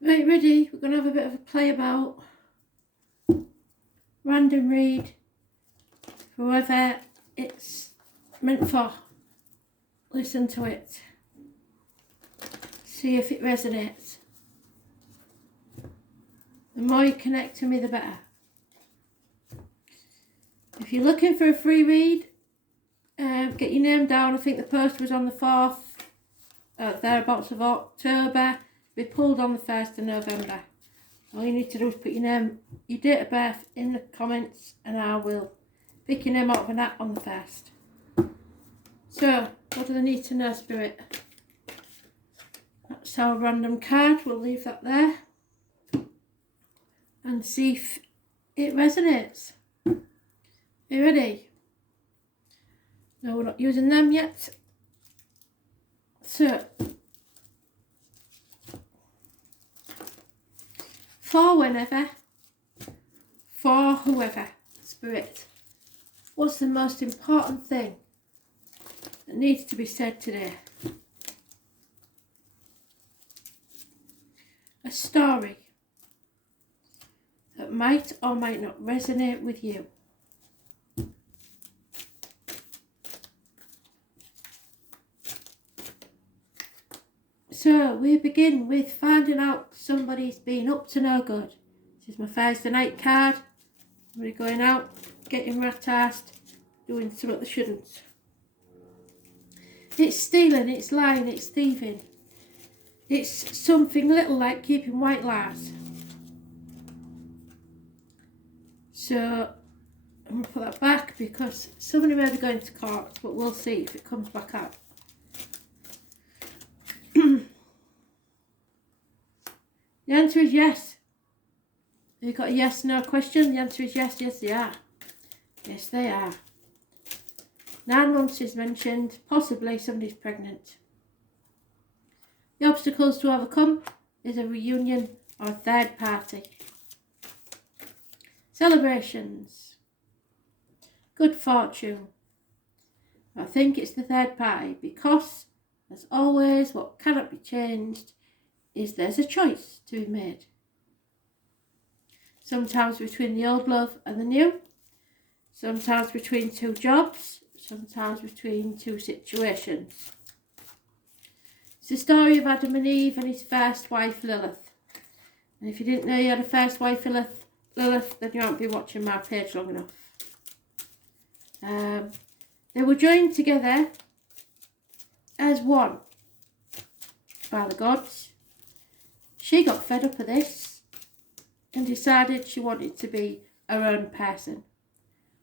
Right, ready? We're going to have a bit of a play about. Random read. Whoever it's meant for. Listen to it. See if it resonates. The more you connect to me, the better. If you're looking for a free read, get your name down. I think the post was on the 4th, thereabouts of October. We pulled on the 1st of November. All you need to do is put your name, your date of birth in the comments, and I will pick your name out of a hat on the 1st. So, what do they need to know, Spirit? That's our random card. We'll leave that there. And see if it resonates. Are you ready? No, we're not using them yet. So, for whenever, for whoever, Spirit, what's the most important thing that needs to be said today? A story that might or might not resonate with you. So we begin with finding out somebody's been up to no good. This is my Thursday night card. Somebody going out, getting rat-assed, doing something they shouldn't. It's stealing, it's lying, it's thieving. It's something little like keeping white lies. So I'm going to put that back because somebody may be going to court, but we'll see if it comes back up. The answer is yes. Have you got a yes/no question? The answer is yes, yes they are. Yes they are. 9 months is mentioned, possibly somebody's pregnant. The obstacles to overcome is a reunion or a third party. Celebrations. Good fortune. I think it's the third party because, as always, what cannot be changed is there's a choice to be made. Sometimes between the old love and the new. Sometimes between 2 jobs. Sometimes between 2 situations. It's the story of Adam and Eve and his first wife Lilith. And if you didn't know you had a first wife Lilith, then you won't be watching my page long enough. They were joined together as one by the gods. She got fed up of this and decided she wanted to be her own person.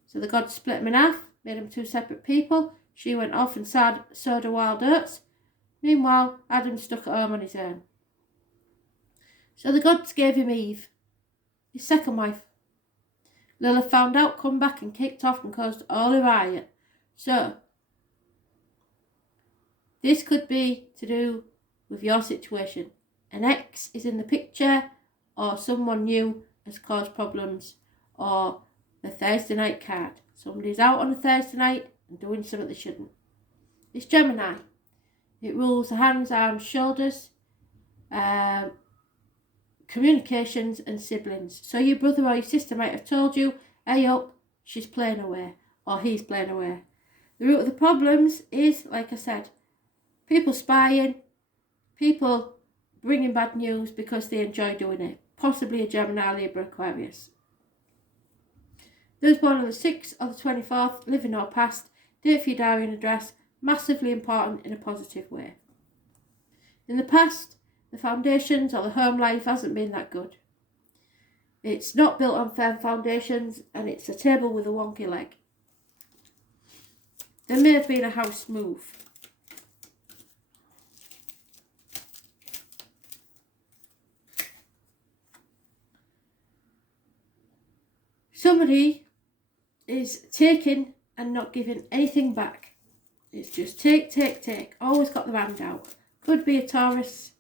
So the gods split them in half, made them 2 separate people. She went off and sowed her wild oats. Meanwhile, Adam stuck at home on his own. So the gods gave him Eve, his second wife. Lilith found out, come back and kicked off and caused all a riot. So, this could be to do with your situation. An ex is in the picture, or someone new has caused problems, or the Thursday night card. Somebody's out on a Thursday night and doing something they shouldn't. It's Gemini. It rules the hands, arms, shoulders, communications and siblings. So your brother or your sister might have told you, hey up, she's playing away, or he's playing away. The root of the problems is, like I said, people spying, people bringing bad news because they enjoy doing it. Possibly a Gemini, Libra, Aquarius. Those born on the 6th or the 24th, living or past, date for your diary and address, massively important in a positive way. In the past, the foundations or the home life hasn't been that good. It's not built on firm foundations and it's a table with a wonky leg. There may have been a house move. Somebody is taking and not giving anything back. It's just take, take, take. Always got the hand out. Could be a Taurus.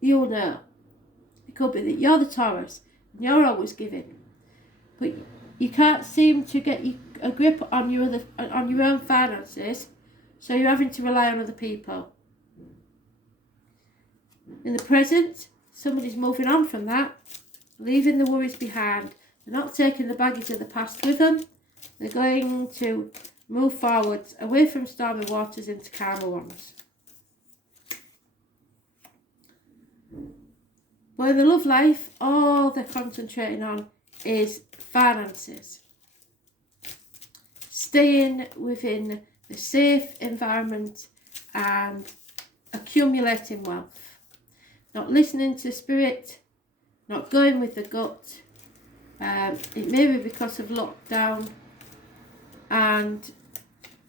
You'll know. It could be that you're the Taurus and you're always giving. But you can't seem to get a grip on your own finances, so you're having to rely on other people. In the present, somebody's moving on from that, leaving the worries behind. They're not taking the baggage of the past with them. They're going to move forwards, away from stormy waters into calmer ones. But in the love life, all they're concentrating on is finances. Staying within the safe environment and accumulating wealth. Not listening to spirit, not going with the gut. It may be because of lockdown, and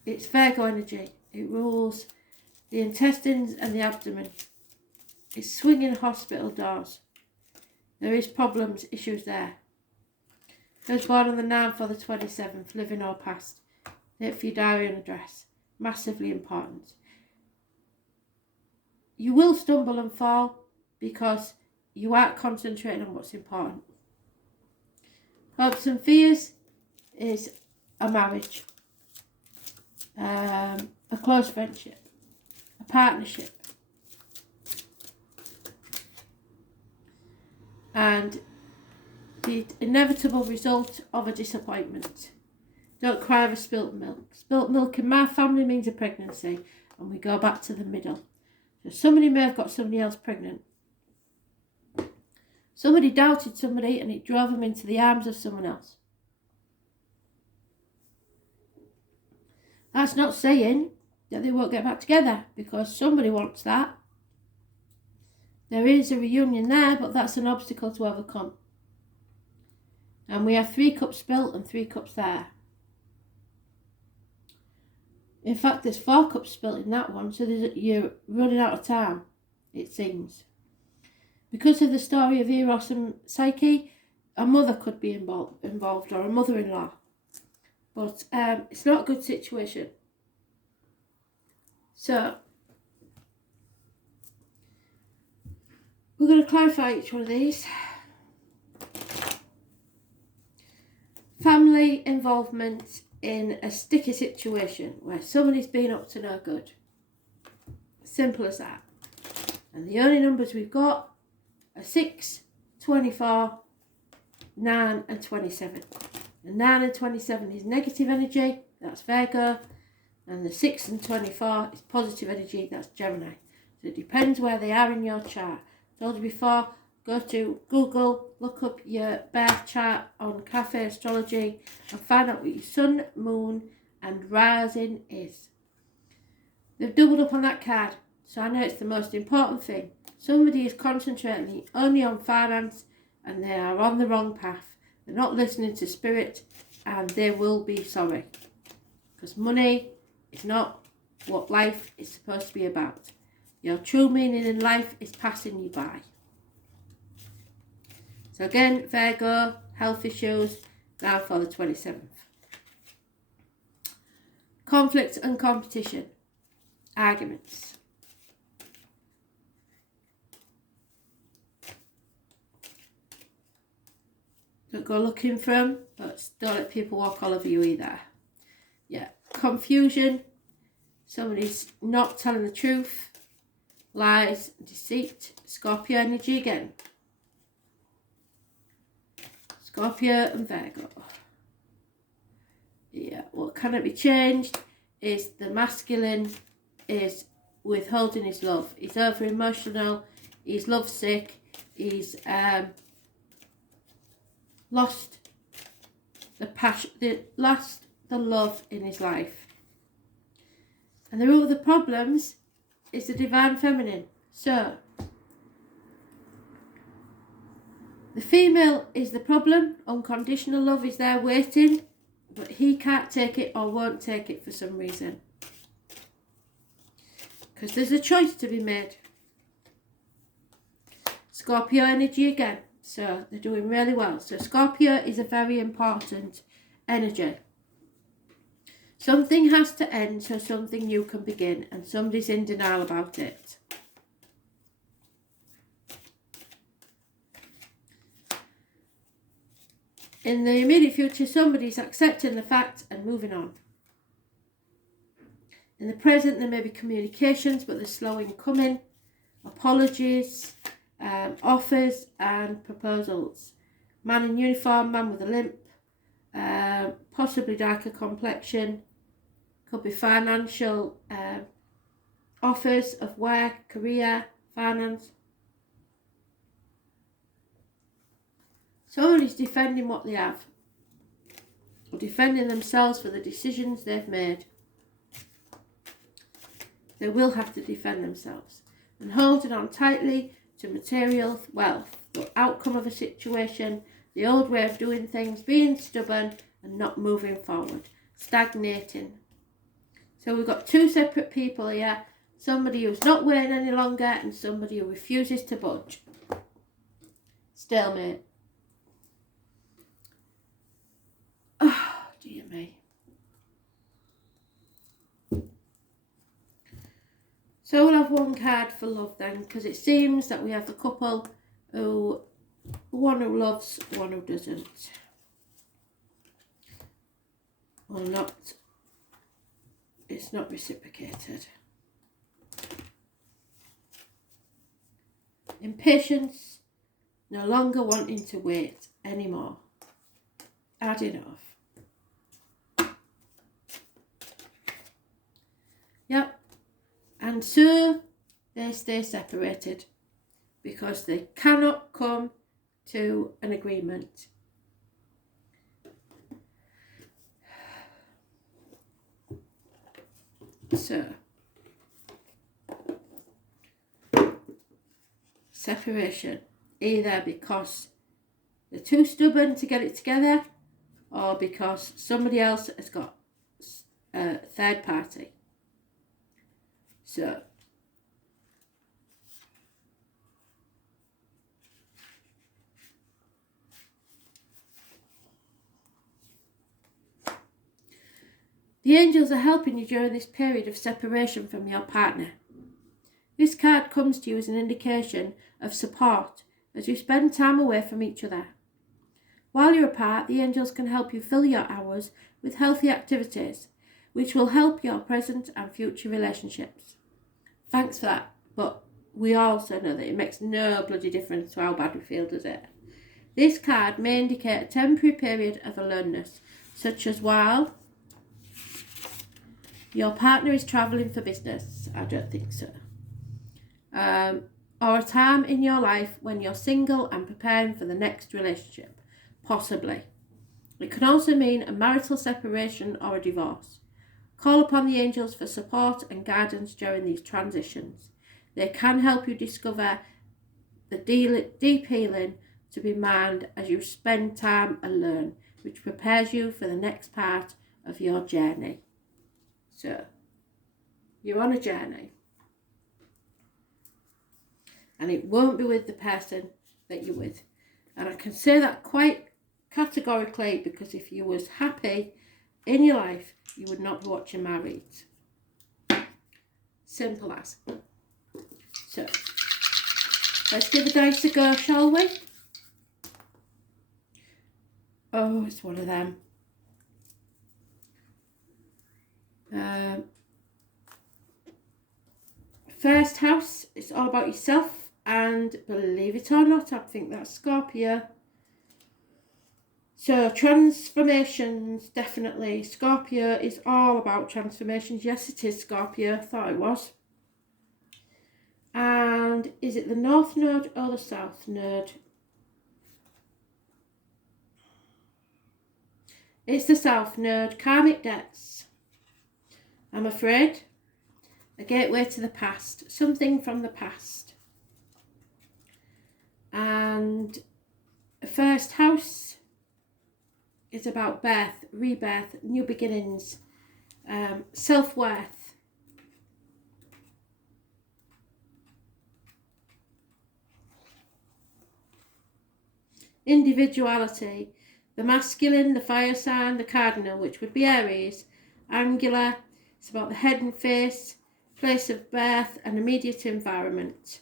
it's Virgo energy. It rules the intestines and the abdomen. It's swinging hospital doors. There is problems, issues there. Those born on the 9th or the 27th, living or past. Date for your diary and address. Massively important. You will stumble and fall because you aren't concentrating on what's important. Hopes and fears is a marriage, a close friendship, a partnership, and the inevitable result of a disappointment. Don't cry over spilt milk. Spilt milk in my family means a pregnancy, and we go back to the middle. So somebody may have got somebody else pregnant. Somebody doubted somebody and it drove them into the arms of someone else. That's not saying that they won't get back together, because somebody wants that. There is a reunion there, but that's an obstacle to overcome. And we have 3 cups spilt and 3 cups there. In fact, there's 4 cups spilt in that one, so you're running out of time, it seems. Because of the story of Eros and Psyche, a mother could be involved or a mother-in-law. But it's not a good situation. So, we're going to clarify each one of these. Family involvement in a sticky situation where somebody's been up to no good. Simple as that. And the only numbers we've got are 6, 24, 9 and 27. And 9 and 27 is negative energy, that's Virgo. And the 6 and 24 is positive energy, that's Gemini. So it depends where they are in your chart. I told you before, go to Google, look up your birth chart on Cafe Astrology and find out what your sun, moon and rising is. They've doubled up on that card, so I know it's the most important thing. Somebody is concentrating only on finance and they are on the wrong path. They're not listening to spirit and they will be sorry. Because money is not what life is supposed to be about. Your true meaning in life is passing you by. So again, Virgo, health issues, now for the 27th. Conflict and competition. Arguments. Don't go looking for them, but don't let people walk all over you either. Yeah, confusion. Somebody's not telling the truth. Lies, deceit. Scorpio energy again. Scorpio and Virgo. Yeah, what cannot be changed is the masculine is withholding his love. He's over emotional. He's lovesick. He's lost the passion, lost the love in his life. And the root of the problems is the divine feminine. So, the female is the problem. Unconditional love is there waiting, but he can't take it or won't take it for some reason. Because there's a choice to be made. Scorpio energy again. So they're doing really well. So Scorpio is a very important energy. Something has to end so something new can begin, and somebody's in denial about it. In the immediate future, somebody's accepting the fact and moving on. In the present, there may be communications, but they're slow in coming. apologies, offers and proposals. Man in uniform, man with a limp, possibly darker complexion, could be financial offers of work, career, finance. Somebody's defending what they have, or defending themselves for the decisions they've made. They will have to defend themselves, and holding on tightly to material wealth, the outcome of a situation, the old way of doing things, being stubborn and not moving forward, stagnating. So we've got two separate people here, somebody who's not waiting any longer and somebody who refuses to budge. Stalemate. Oh, dear me. So we'll have one card for love then, because it seems that we have the couple who, one who loves, one who doesn't. Or not. It's not reciprocated. Impatience, no longer wanting to wait anymore. Had enough. Yep. And so they stay separated because they cannot come to an agreement. So, separation, either because they're too stubborn to get it together or because somebody else has got a third party. So, the angels are helping you during this period of separation from your partner. This card comes to you as an indication of support as you spend time away from each other. While you're apart, the angels can help you fill your hours with healthy activities, which will help your present and future relationships. Thanks for that, but we also know that it makes no bloody difference to how bad we feel, does it? This card may indicate a temporary period of aloneness, such as while your partner is travelling for business. I don't think so. Or a time in your life when you're single and preparing for the next relationship. Possibly. It can also mean a marital separation or a divorce. Call upon the angels for support and guidance during these transitions. They can help you discover the deep healing to be mined as you spend time alone, which prepares you for the next part of your journey. So, you're on a journey. And it won't be with the person that you're with. And I can say that quite categorically because if you was happy in your life, you would not be watching Married. Simple as. So, let's give the dice a go, shall we? Oh, it's one of them. First house, it's all about yourself, and believe it or not, I think that's Scorpio. So transformations, definitely. Scorpio is all about transformations. Yes, it is Scorpio. Thought it was. And is it the North Node or the South Node? It's the South Node. Karmic debts. I'm afraid. A gateway to the past. Something from the past. And the first house is about birth, rebirth, new beginnings, self-worth. Individuality. The masculine, the fire sign, the cardinal, which would be Aries. Angular. It's about the head and face, place of birth and immediate environment.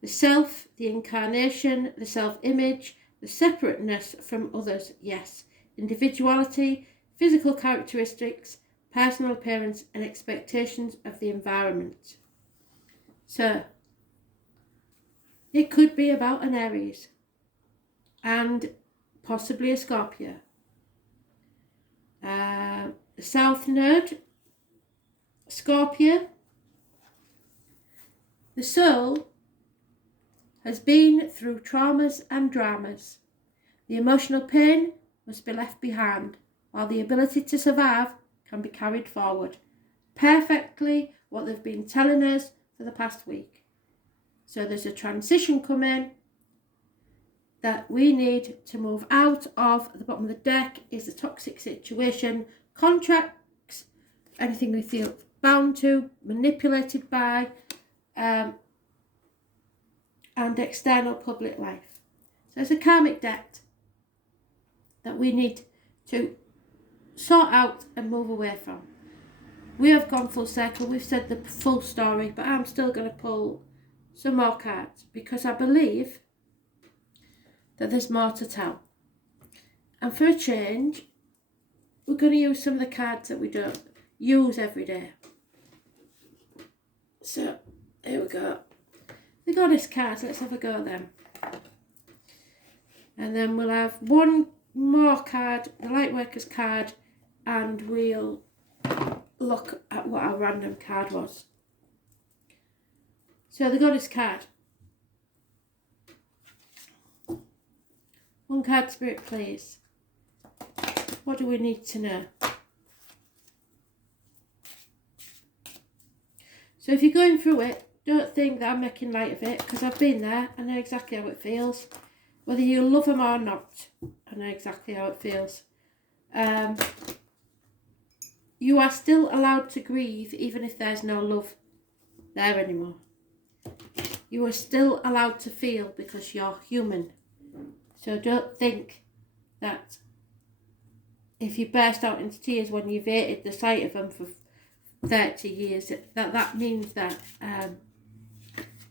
The self, the incarnation, the self-image, the separateness from others, yes. Individuality, physical characteristics, personal appearance and expectations of the environment. So, It could be about an Aries and possibly a Scorpio. South Node, Scorpio. The soul has been through traumas and dramas. The emotional pain must be left behind, while the ability to survive can be carried forward. Perfectly what they've been telling us for the past week. So there's a transition coming that we need to move out of. At the bottom of the deck is a toxic situation, contracts, anything we feel bound to, manipulated by, and external public life. So it's a karmic debt that we need to sort out and move away from. We have gone full circle. We've said the full story, but I'm still going to pull some more cards because I believe that there's more to tell. And for a change, we're going to use some of the cards that we don't use every day. So, here we go. The Goddess cards, let's have a go at them. And then we'll have one more card, the Lightworkers card, and we'll look at what our random card was. So the Goddess card. One card, Spirit, please. What do we need to know? So if you're going through it, don't think that I'm making light of it, because I've been there. I know exactly how it feels. Whether you love them or not, I know exactly how it feels. You are still allowed to grieve even if there's no love there anymore. You are still allowed to feel because you're human. So don't think that if you burst out into tears when you've hated the sight of them for 30 years, that means that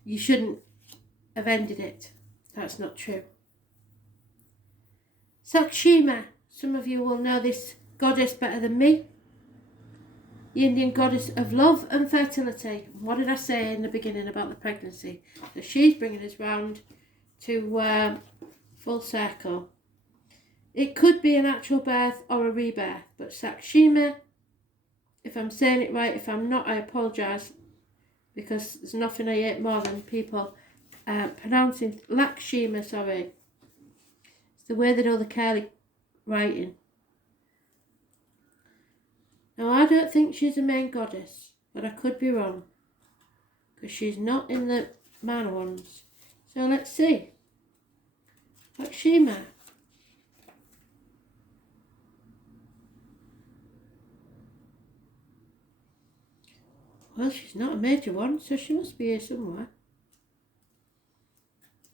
you shouldn't have ended it. That's not true. Sakshima, some of you will know this goddess better than me. The Indian goddess of love and fertility. What did I say in the beginning about the pregnancy? So she's bringing us round to full circle. It could be a natural birth or a rebirth, but Sakshima, if I'm saying it right, if I'm not, I apologise, because there's nothing I hate more than people pronouncing Lakshima, sorry. It's the way they do the curly writing. Now, I don't think she's the main goddess, but I could be wrong, because she's not in the man ones. So let's see. Lakshima. Well, she's not a major one, so she must be here somewhere.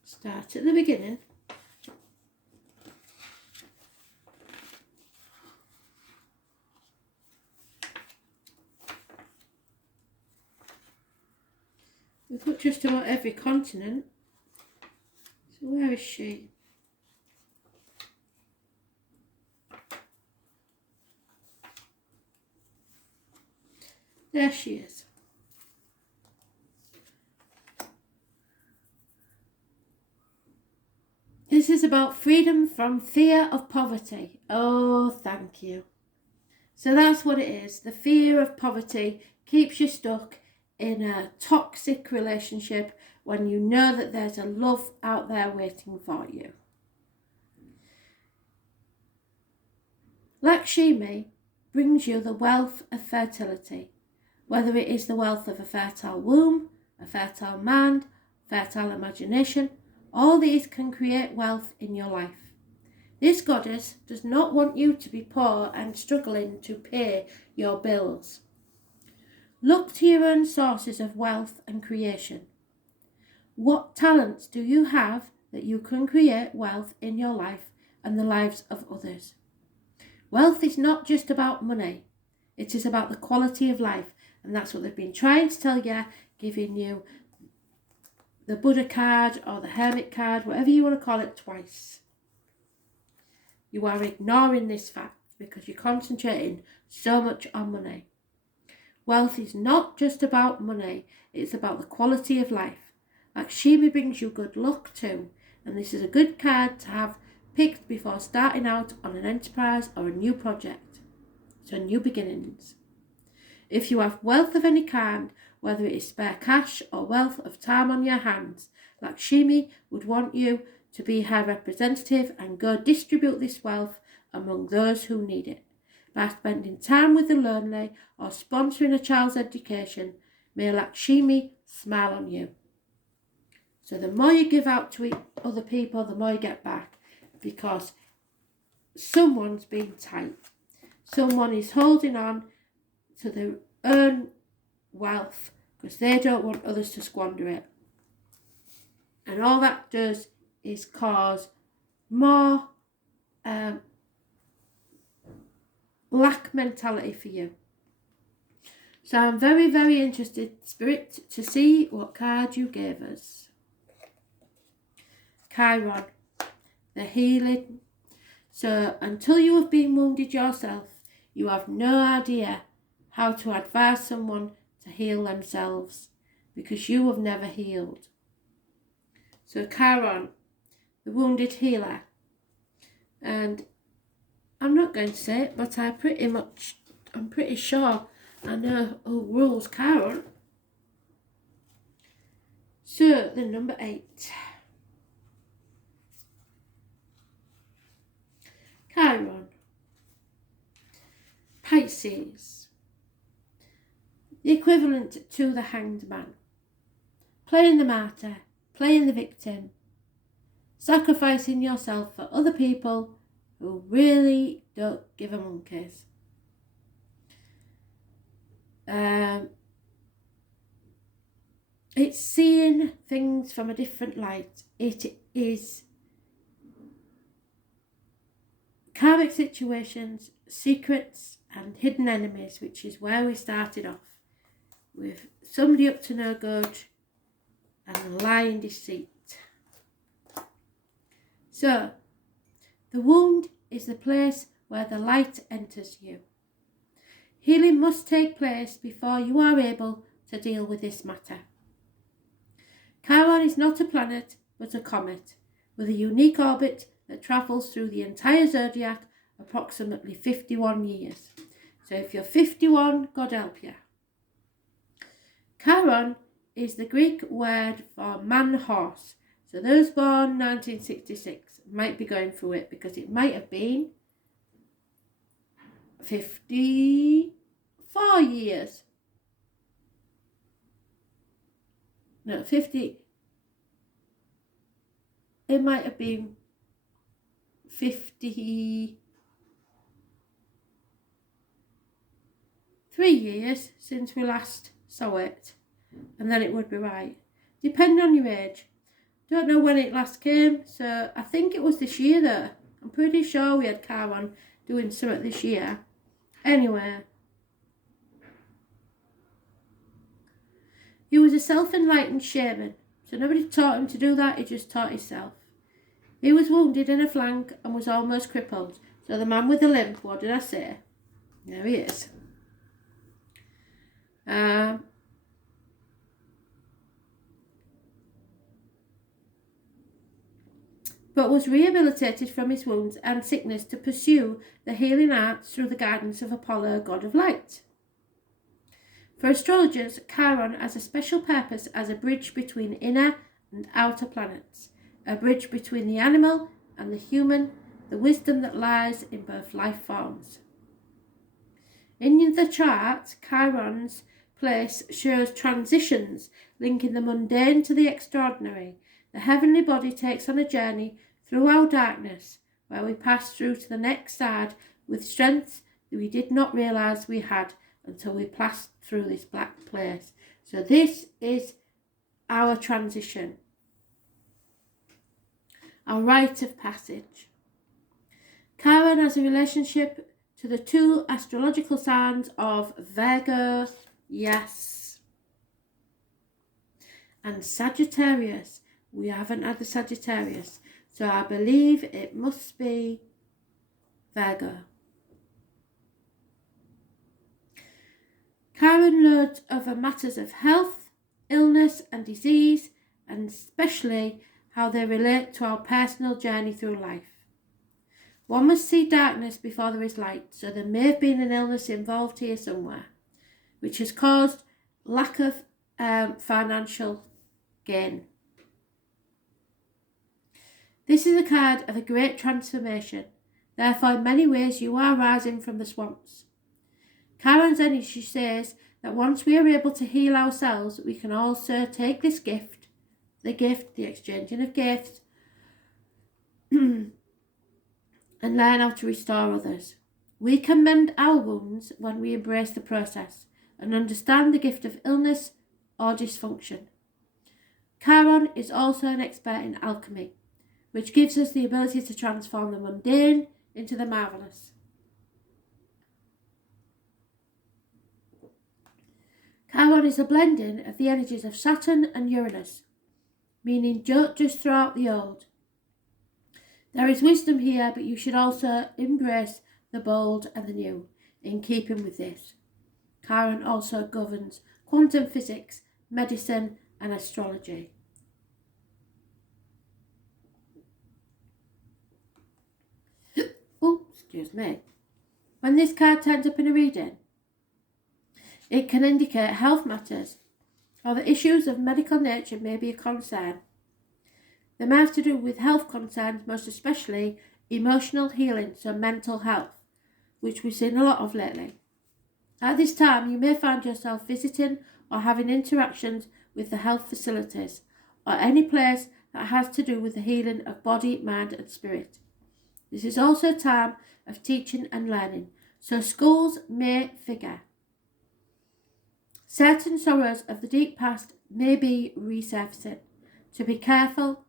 Start at the beginning. We've got just about every continent. So where is she? There she is. This is about freedom from fear of poverty. Oh, thank you. So that's what it is. The fear of poverty keeps you stuck in a toxic relationship when you know that there's a love out there waiting for you. Lakshmi brings you the wealth of fertility, whether it is the wealth of a fertile womb, a fertile mind, fertile imagination. All these can create wealth in your life. This goddess does not want you to be poor and struggling to pay your bills. Look to your own sources of wealth and creation. What talents do you have that you can create wealth in your life and the lives of others? Wealth is not just about money. It is about the quality of life. And that's what they've been trying to tell you, giving you the Buddha card or the Hermit card, whatever you want to call it, twice. You are ignoring this fact because you're concentrating so much on money. Wealth is not just about money, it's about the quality of life. Lakshmi brings you good luck too, and this is a good card to have picked before starting out on an enterprise or a new project. So new beginnings. If you have wealth of any kind, whether it is spare cash or wealth of time on your hands, Lakshmi would want you to be her representative and go distribute this wealth among those who need it. By spending time with the lonely or sponsoring a child's education, may Lakshmi smile on you. So the more you give out to other people, the more you get back, because someone's being tight. Someone is holding on to their own wealth because they don't want others to squander it. And all that does is cause more lack mentality for you. So I'm very, very interested, Spirit, to see what card you gave us. Chiron, the healing. So until you have been wounded yourself, you have no idea how to advise someone to heal themselves because you have never healed. So Chiron, the wounded healer. And I'm not going to say it, but I'm pretty sure I know who rules Chiron. So the number 8. Chiron. Pisces. The equivalent to the hanged man. Playing the martyr, playing the victim, sacrificing yourself for other people who really don't give a monkeys. It's seeing things from a different light. It is karmic situations, secrets and hidden enemies, which is where we started off, with somebody up to no good and lying deceit. So, the wound is the place where the light enters you. Healing must take place before you are able to deal with this matter. Chiron is not a planet, but a comet, with a unique orbit that travels through the entire zodiac approximately 51 years. So if you're 51, God help you. Chiron is the Greek word for man-horse. So those born 1966 might be going through it because it might have been 54 years. No, 50. It might have been 53 years since we last saw it, and then it would be right. Depending on your age. Don't know when it last came, so I think it was this year though. I'm pretty sure we had Chiron doing something this year. Anyway. He was a self-enlightened shaman, so nobody taught him to do that, he just taught himself. He was wounded in a flank and was almost crippled. So the man with the limp, what did I say? There he is. But was rehabilitated from his wounds and sickness to pursue the healing arts through the guidance of Apollo, god of light. For astrologers, Chiron has a special purpose as a bridge between inner and outer planets, a bridge between the animal and the human, the wisdom that lies in both life forms. In the chart, Chiron's place shows transitions linking the mundane to the extraordinary. The heavenly body takes on a journey through our darkness, where we pass through to the next side with strength that we did not realise we had until we passed through this black place. So this is our transition, our rite of passage. Chiron has a relationship to the two astrological signs of Virgo, yes, and Sagittarius. We haven't had the Sagittarius, so I believe it must be Virgo. Chiron lords over matters of health, illness and disease, and especially how they relate to our personal journey through life. One must see darkness before there is light, so there may have been an illness involved here somewhere, which has caused lack of financial gain. This is a card of a great transformation. Therefore, in many ways, you are rising from the swamps. Chiron's energy says that once we are able to heal ourselves, we can also take this gift, the exchanging of gifts, and learn how to restore others. We can mend our wounds when we embrace the process and understand the gift of illness or dysfunction. Chiron is also an expert in alchemy, which gives us the ability to transform the mundane into the marvellous. Chiron is a blending of the energies of Saturn and Uranus, meaning don't just throw out the old. There is wisdom here, but you should also embrace the bold and the new, in keeping with this. Chiron also governs quantum physics, medicine and astrology. Oh, excuse me. When this card turns up in a reading, it can indicate health matters or the issues of medical nature may be a concern. They may have to do with health concerns, most especially emotional healing, so mental health, which we've seen a lot of lately. At this time, you may find yourself visiting or having interactions with the health facilities or any place that has to do with the healing of body, mind and spirit. This is also a time of teaching and learning, so schools may figure. Certain sorrows of the deep past may be resurfacing, so be careful.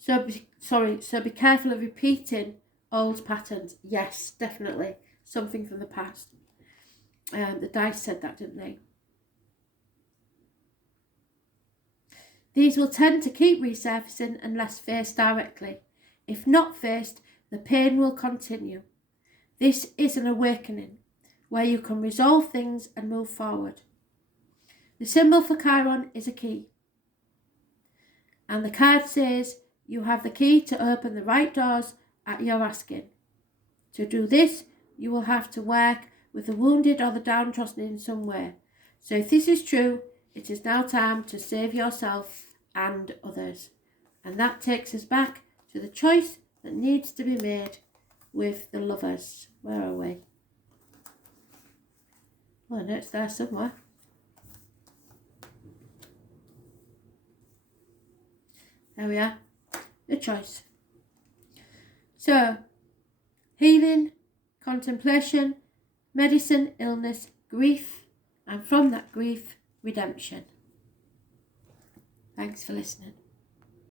So be careful of repeating old patterns. Yes, definitely. Something from the past. The dice said that, didn't they? These will tend to keep resurfacing unless faced directly. If not faced, the pain will continue. This is an awakening, where you can resolve things and move forward. The symbol for Chiron is a key. And the card says you have the key to open the right doors at your asking. To do this, you will have to work with the wounded or the downtrodden in some way. So if this is true, it is now time to save yourself and others. And that takes us back to the choice that needs to be made with the lovers. Where are we? Well, no, it's there somewhere. There we are. The choice. So, healing, contemplation, medicine, illness, grief, and from that grief, redemption. Thanks for listening.